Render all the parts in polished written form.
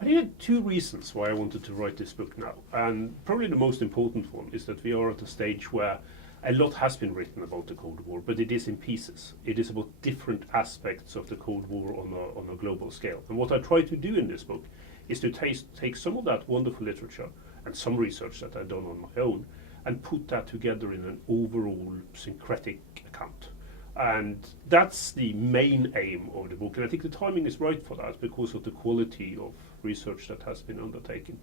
I think there are two reasons why I wanted to write this book now. And probably the most important one is that we are at a stage where a lot has been written about the Cold War, but it is in pieces. It is about different aspects of the Cold War on a global scale. And what I try to do in this book is to take some of that wonderful literature and some research that I've done on my own and put that together in an overall syncretic account. And that's the main aim of the book. And I think the timing is right for that because of the quality of research that has been undertaken.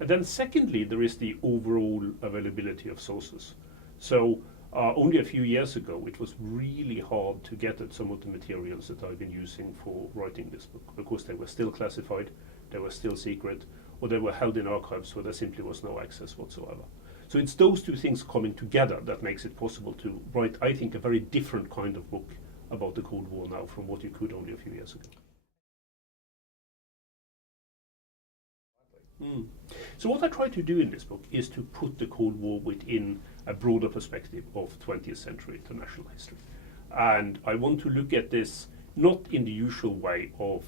And then secondly, there is the overall availability of sources. So only a few years ago, it was really hard to get at some of the materials that I've been using for writing this book because they were still classified, they were still secret, or they were held in archives where there simply was no access whatsoever. So it's those two things coming together that makes it possible to write, I think, a very different kind of book about the Cold War now from what you could only a few years ago. So what I try to do in this book is to put the Cold War within a broader perspective of 20th century international history. And I want to look at this not in the usual way of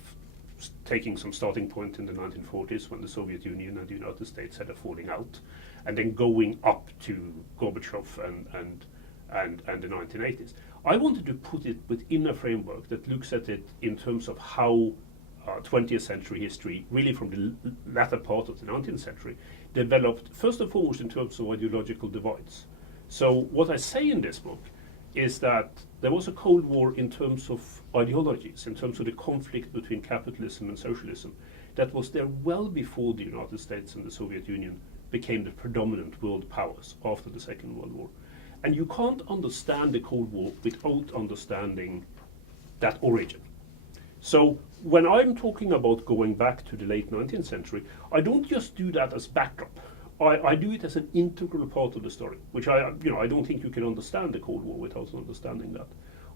taking some starting point in the 1940s when the Soviet Union and the United States had a falling out, and then going up to Gorbachev and the 1980s. I wanted to put it within a framework that looks at it in terms of how 20th century history, really from the latter part of the 19th century, developed first and foremost in terms of ideological divides. So what I say in this book is that there was a Cold War in terms of ideologies, in terms of the conflict between capitalism and socialism, that was there well before the United States and the Soviet Union became the predominant world powers after the Second World War. And you can't understand the Cold War without understanding that origin. So when I'm talking about going back to the late 19th century, I don't just do that as backdrop. I do it as an integral part of the story, which I don't think you can understand the Cold War without understanding that.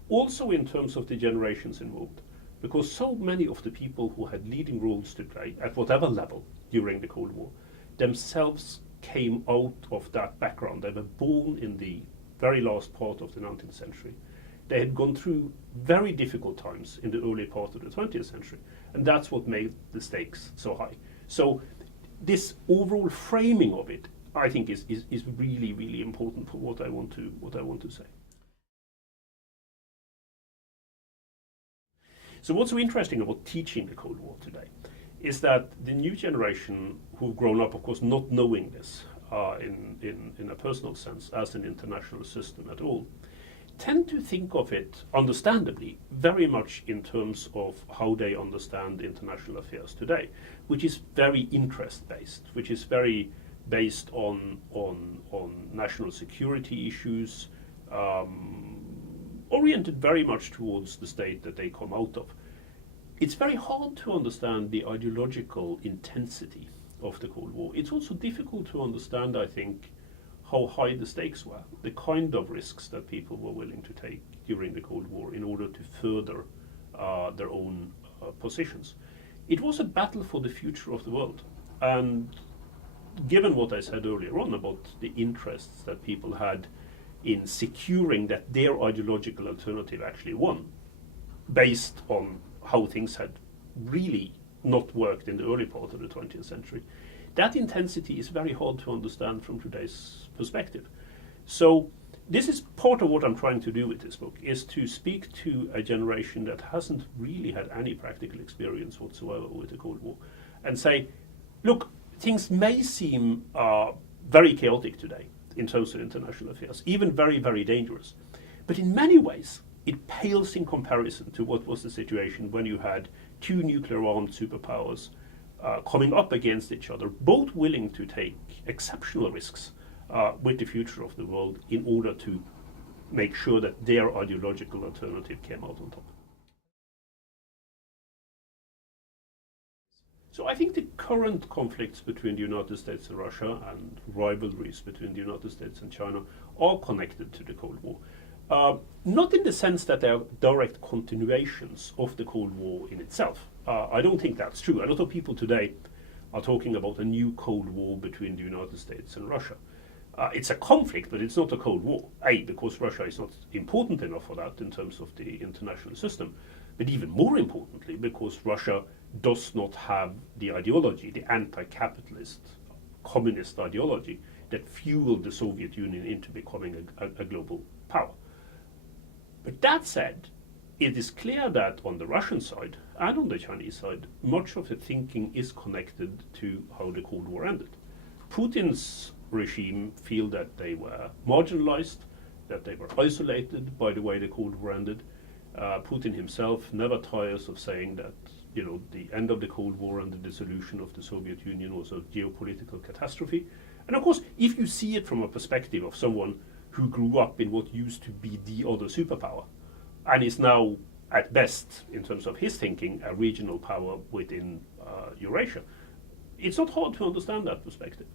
Also in terms of the generations involved, because so many of the people who had leading roles to play at whatever level during the Cold War themselves came out of that background. They were born in the very last part of the 19th century. They had gone through very difficult times in the early part of the 20th century, and that's what made the stakes so high. So this overall framing of it, I think, is really, really important for what I want to say. So what's so interesting about teaching the Cold War today is that the new generation who've grown up, of course, not knowing this in a personal sense as an international system at all, tend to think of it, understandably, very much in terms of how they understand international affairs today, which is very interest-based, which is very based on national security issues, oriented very much towards the state that they come out of. It's very hard to understand the ideological intensity of the Cold War. It's also difficult to understand, I think, how high the stakes were, the kind of risks that people were willing to take during the Cold War in order to further their own positions. It was a battle for the future of the world. And given what I said earlier on about the interests that people had in securing that their ideological alternative actually won, based on how things had really not worked in the early part of the 20th century, that intensity is very hard to understand from today's perspective. So this is part of what I'm trying to do with this book, is to speak to a generation that hasn't really had any practical experience whatsoever with the Cold War and say, look, things may seem very chaotic today in terms of international affairs, even very, very dangerous. But in many ways, it pales in comparison to what was the situation when you had two nuclear-armed superpowers coming up against each other, both willing to take exceptional risks with the future of the world in order to make sure that their ideological alternative came out on top. So I think the current conflicts between the United States and Russia and rivalries between the United States and China are connected to the Cold War. Not in the sense that they are direct continuations of the Cold War in itself. I don't think that's true. A lot of people today are talking about a new Cold War between the United States and Russia. It's a conflict, but it's not a Cold War. Because Russia is not important enough for that in terms of the international system, but even more importantly, because Russia does not have the ideology, the anti-capitalist communist ideology that fueled the Soviet Union into becoming a global power. But that said, it is clear that on the Russian side and on the Chinese side, much of the thinking is connected to how the Cold War ended. Putin's regime feel that they were marginalized, that they were isolated by the way the Cold War ended. Putin himself never tires of saying that the end of the Cold War and the dissolution of the Soviet Union was a geopolitical catastrophe. And of course, if you see it from a perspective of someone who grew up in what used to be the other superpower and is now, at best, in terms of his thinking, a regional power within Eurasia, it's not hard to understand that perspective.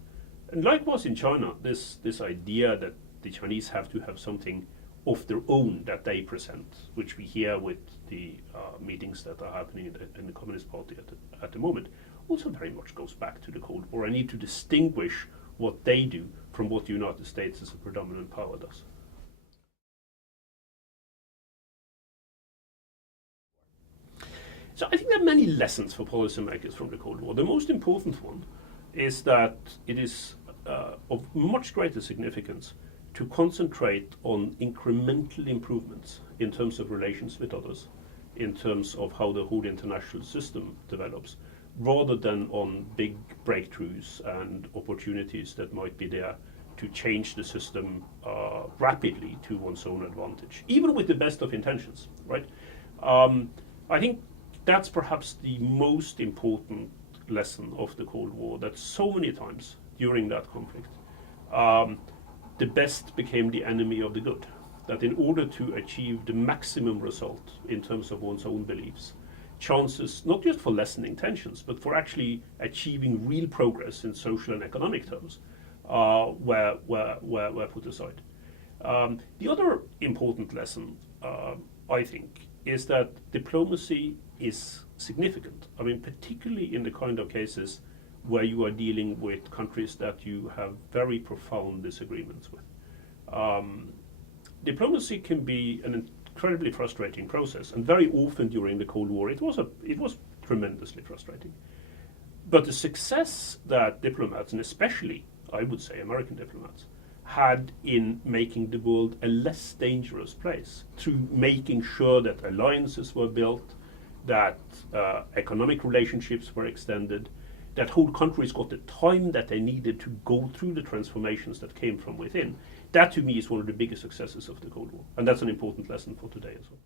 And likewise in China, this idea that the Chinese have to have something of their own that they present, which we hear with the meetings that are happening in the Communist Party at the moment, also very much goes back to the Cold War. I need to distinguish what they do from what the United States as a predominant power does. So I think there are many lessons for policymakers from the Cold War. The most important one is that it is of much greater significance to concentrate on incremental improvements in terms of relations with others, in terms of how the whole international system develops, rather than on big breakthroughs and opportunities that might be there to change the system rapidly to one's own advantage, even with the best of intentions, right? I think that's perhaps the most important lesson of the Cold War, that so many times during that conflict, the best became the enemy of the good. That in order to achieve the maximum result in terms of one's own beliefs, chances not just for lessening tensions, but for actually achieving real progress in social and economic terms were put aside. The other important lesson, I think, is that diplomacy is significant. I mean, particularly in the kind of cases where you are dealing with countries that you have very profound disagreements with. Diplomacy can be an incredibly frustrating process, and very often during the Cold War it was tremendously frustrating. But the success that diplomats, and especially I would say American diplomats, had in making the world a less dangerous place, through making sure that alliances were built, that economic relationships were extended, that whole countries got the time that they needed to go through the transformations that came from within. That to me is one of the biggest successes of the Cold War. And that's an important lesson for today as well.